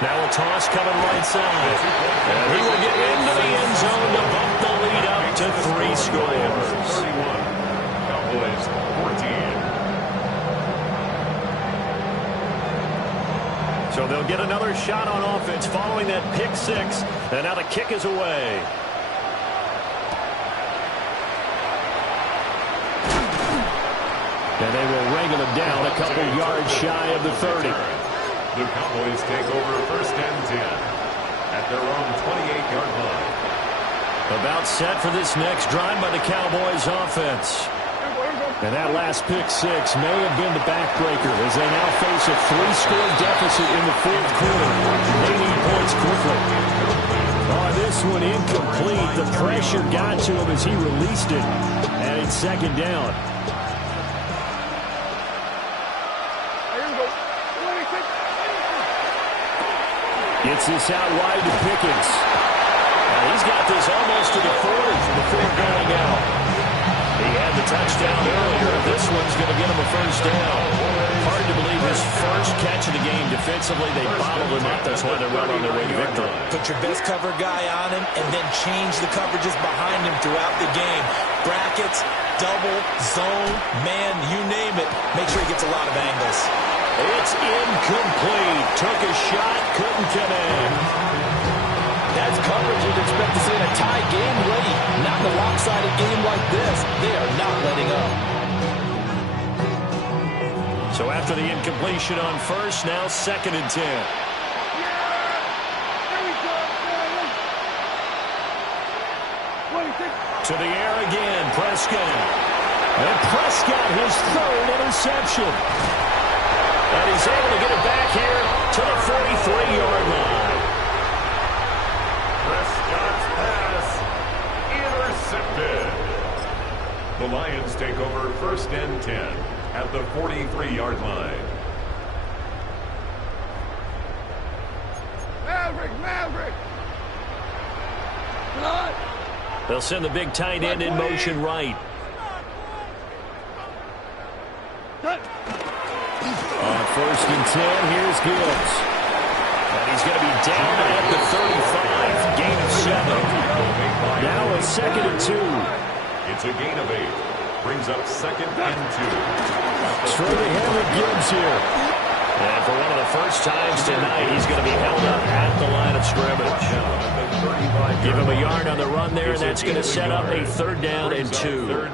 Now a toss coming right side. And he will get into the end zone to bump the lead up to 3 scores. 31. Cowboys 14. So they'll get another shot on offense following that pick 6. And now the kick is away. And they will wrangle it down a couple yards shy of the 30. The Cowboys take over 1st and 10 at their own 28-yard line. About set for this next drive by the Cowboys offense. And that last pick 6 may have been the backbreaker as they now face a 3-score deficit in the 4th quarter. They need points quickly. Oh, this one incomplete. The pressure got to him as he released it. And it's 2nd down. Gets this out wide to Pickens. He's got this almost to the 40 before going out. He had the touchdown earlier. This one's going to get him a 1st down. Hard to believe his first catch of the game. Defensively, they bottled him up. That's why they're right on their way to victory. Put your best cover guy on him and then change the coverages behind him throughout the game. Brackets, double, zone, man, you name it. Make sure he gets a lot of angles. It's incomplete. Took a shot, couldn't connect. That's coverage you'd expect to see in a tie game late. Not in a lopsided game like this. They are not letting up. So after the incompletion on 1st, now 2nd and 10. To the air again, Prescott. And Prescott, his 3rd interception. And he's able to get it back here to the 43-yard line. Prescott's pass intercepted. The Lions take over 1st and 10 at the 43-yard line. Maverick! Come on! They'll send the big tight end in motion right. On 1st and 10, here's Gibbs. And he's going to be down at the 35. Gain of 7. Now a 2nd and 2. It's a gain of 8. Brings up 2nd and 2. Straight ahead with Gibbs here. And for one of the first times tonight, he's going to be held up at the line of scrimmage. Give him a yard on the run there, and that's going to set up a 3rd down and 2.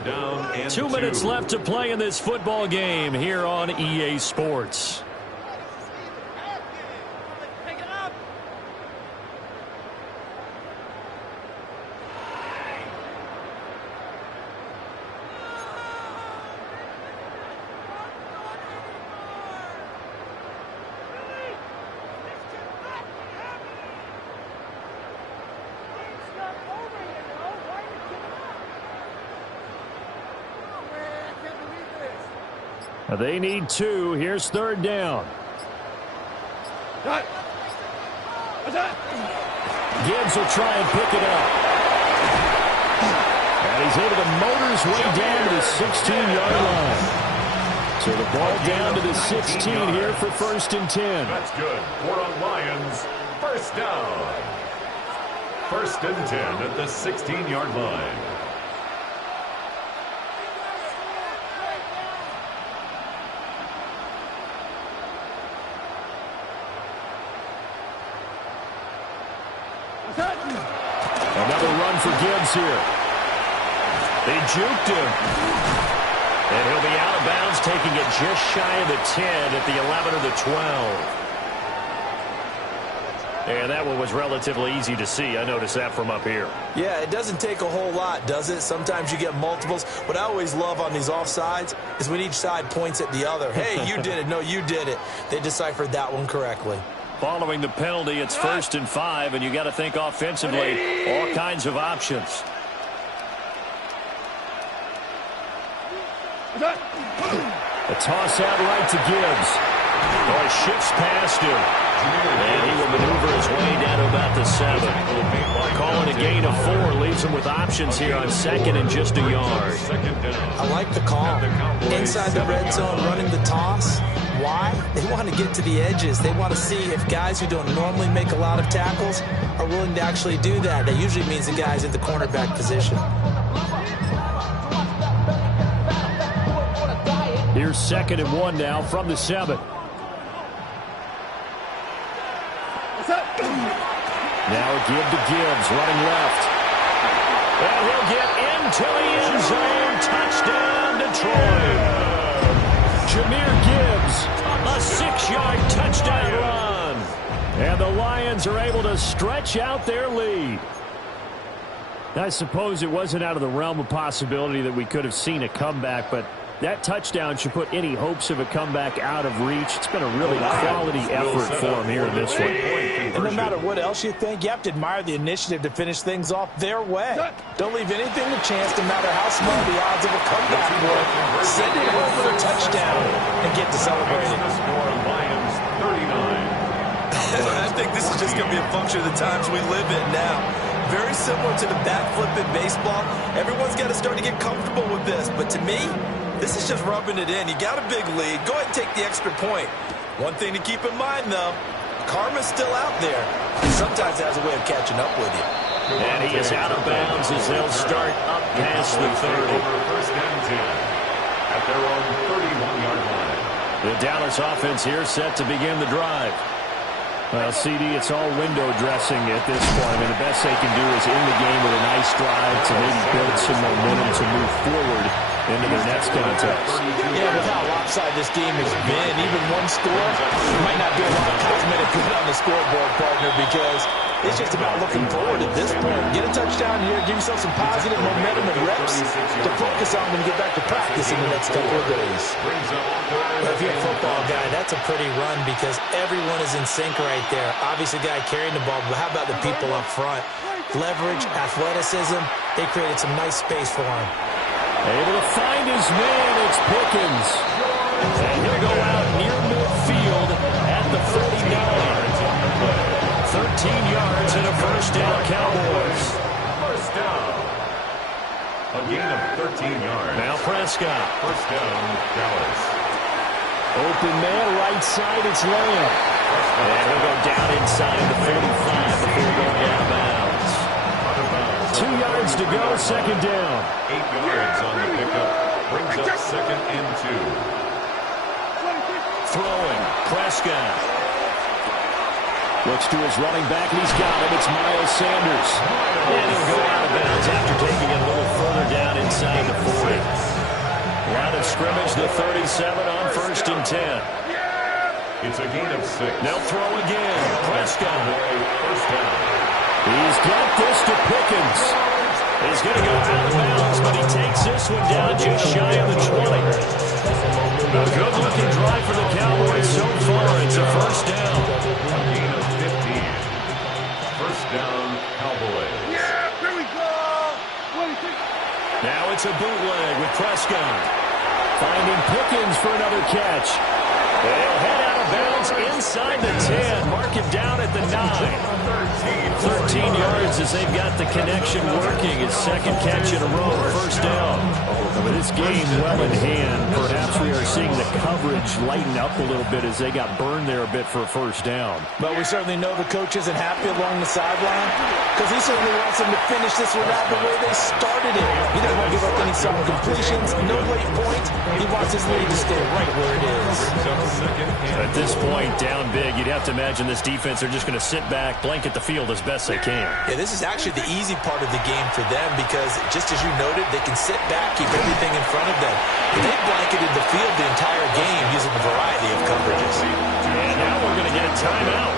2 minutes left to play in this football game here on EA Sports. They need 2. Here's 3rd down. Gibbs will try and pick it up. And he's able to motor his way down to the 16-yard line. So the ball down to the 16 here for 1st and 10. That's good for the Lions. 1st down. 1st and 10 at the 16-yard line. Another run for Gibbs here. They juked him. And he'll be out of bounds, taking it just shy of the 10 at the 11 or the 12. And that one was relatively easy to see. I noticed that from up here. Yeah, it doesn't take a whole lot, does it? Sometimes you get multiples. What I always love on these offsides is when each side points at the other. Hey, you did it. No, you did it. They deciphered that one correctly. Following the penalty, it's 1st and 5, and you got to think offensively, all kinds of options. A toss out right to Gibbs. Oh, shifts past him. And he will maneuver his way down to about the 7. Calling a gain of 4 leaves him with options here on 2nd and just a yard. I like the call. Inside the red zone, running the toss. Why? they want to get to the edges. They want to see if guys who don't normally make a lot of tackles are willing to actually do that. That usually means the guy's in the cornerback position. Here's 2nd and 1 now from the 7. Now a give to Gibbs, running left. And he'll get into the end zone. Touchdown, Detroit. Jahmyr Gibbs, a 6-yard touchdown run. And the Lions are able to stretch out their lead. I suppose it wasn't out of the realm of possibility that we could have seen a comeback, but that touchdown should put any hopes of a comeback out of reach. It's been a really quality effort for him here in this one. And no matter what else you think, you have to admire the initiative to finish things off their way. Don't leave anything to chance, no matter how small the odds of a comeback were. Send it home for a touchdown and get to celebrating. I think this is just going to be a function of the times we live in now. Very similar to the backflip in baseball. Everyone's got to start to get comfortable with this. But to me, this is just rubbing it in. You got a big lead. Go ahead and take the extra point. One thing to keep in mind, though, karma's still out there. Sometimes it has a way of catching up with you. And he is out of bounds as they'll start up past the 30. First and 10 at their own 31-yard line. The Dallas offense here set to begin the drive. Well, CD, it's all window dressing at this point. I mean, the best they can do is in the game with a nice drive to maybe build some momentum to move forward into their next contest. Yeah, with how lopsided this game has been, even one score might not do a lot of cosmetic good on the scoreboard, partner, because it's just about looking forward at this point. Get a touchdown here, give yourself some positive momentum and reps to focus on when you get back to practice in the next couple of days. Well, if you're a football guy, that's a pretty run because everyone is in sync right there. Obviously, the guy carrying the ball, but how about the people up front? Leverage, athleticism, they created some nice space for him. Able to find his man, it's Pickens. And he'll go out near midfield at the 49. 13 yards and a first down, Cowboys. First down. A gain of 13 yards. Now Prescott. First down, Dallas. Open man, right side, it's Lamb. And he'll go down inside the 45 before going out of bounds. 2 yards to go, second down. 8 yards on the pickup. Brings up 2nd and 2. Throwing, Prescott. Looks to his running back, and he's got him. It's Miles Sanders. And he'll go out of bounds after taking it a little further down inside the 40. Line of scrimmage, the 37 on 1st and 10. It's a gain of 6. They'll throw again. Prescott. First down. He's got this to Pickens. He's going to go out of bounds, but he takes this one down just shy of the 20. A good-looking drive for the Cowboys so far. It's a first down. A gain of 15. First down, Cowboys. Yeah, here we go. Now it's a bootleg with Prescott. Finding Pickens for another catch. They'll head out of bounds inside the 10. Mark it down at the 9. 13 yards as they've got the connection working. His second catch in a row, first down. With this game well in hand, perhaps we are seeing the coverage lighten up a little bit as they got burned there a bit for a first down. But we certainly know the coach isn't happy along the sideline because he certainly wants them to finish this one out the way they started it. He doesn't want to give up any solid completions, no late points. He wants his lead to stay right where it is. At this point, down big, you'd have to imagine this defense are just going to sit back, blanket the field as best they can. Yeah, this is actually the easy part of the game for them because, just as you noted, they can sit back, keep everything in front of them. They blanketed the field the entire game using a variety of coverages. And now we're going to get a timeout.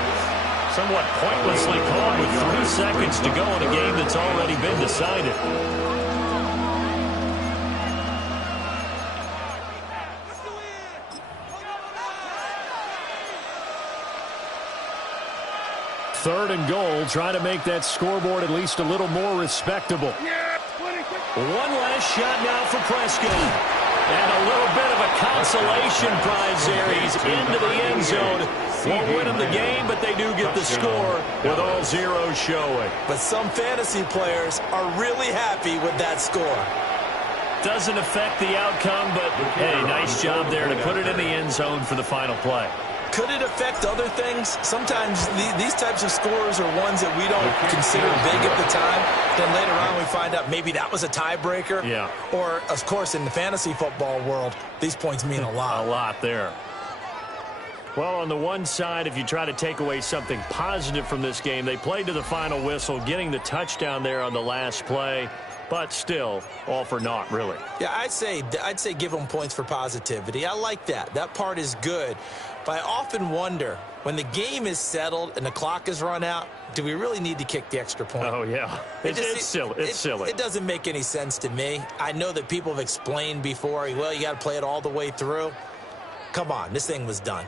Somewhat pointlessly called with 3 seconds to go in a game that's already been decided. Third and goal, trying to make that scoreboard at least a little more respectable. One last shot now for Prescott. And a little bit of a consolation prize there. He's into the end zone. Won't win him the game, but they do get the score with all zeros showing. But some fantasy players are really happy with that score. Doesn't affect the outcome, but hey, nice job there to put it in the end zone for the final play. Could it affect other things? Sometimes these types of scores are ones that we don't consider big at the time. Then later on we find out maybe that was a tiebreaker. Yeah. Or, of course, in the fantasy football world, these points mean a lot. A lot there. Well, on the one side, if you try to take away something positive from this game, they played to the final whistle, getting the touchdown there on the last play. But still, all for naught, really. Yeah, I'd say give them points for positivity. I like that. That part is good. But I often wonder, when the game is settled and the clock is run out, do we really need to kick the extra point? Oh, yeah. It's silly. It's silly. It doesn't make any sense to me. I know that people have explained before, well, you got to play it all the way through. Come on, this thing was done.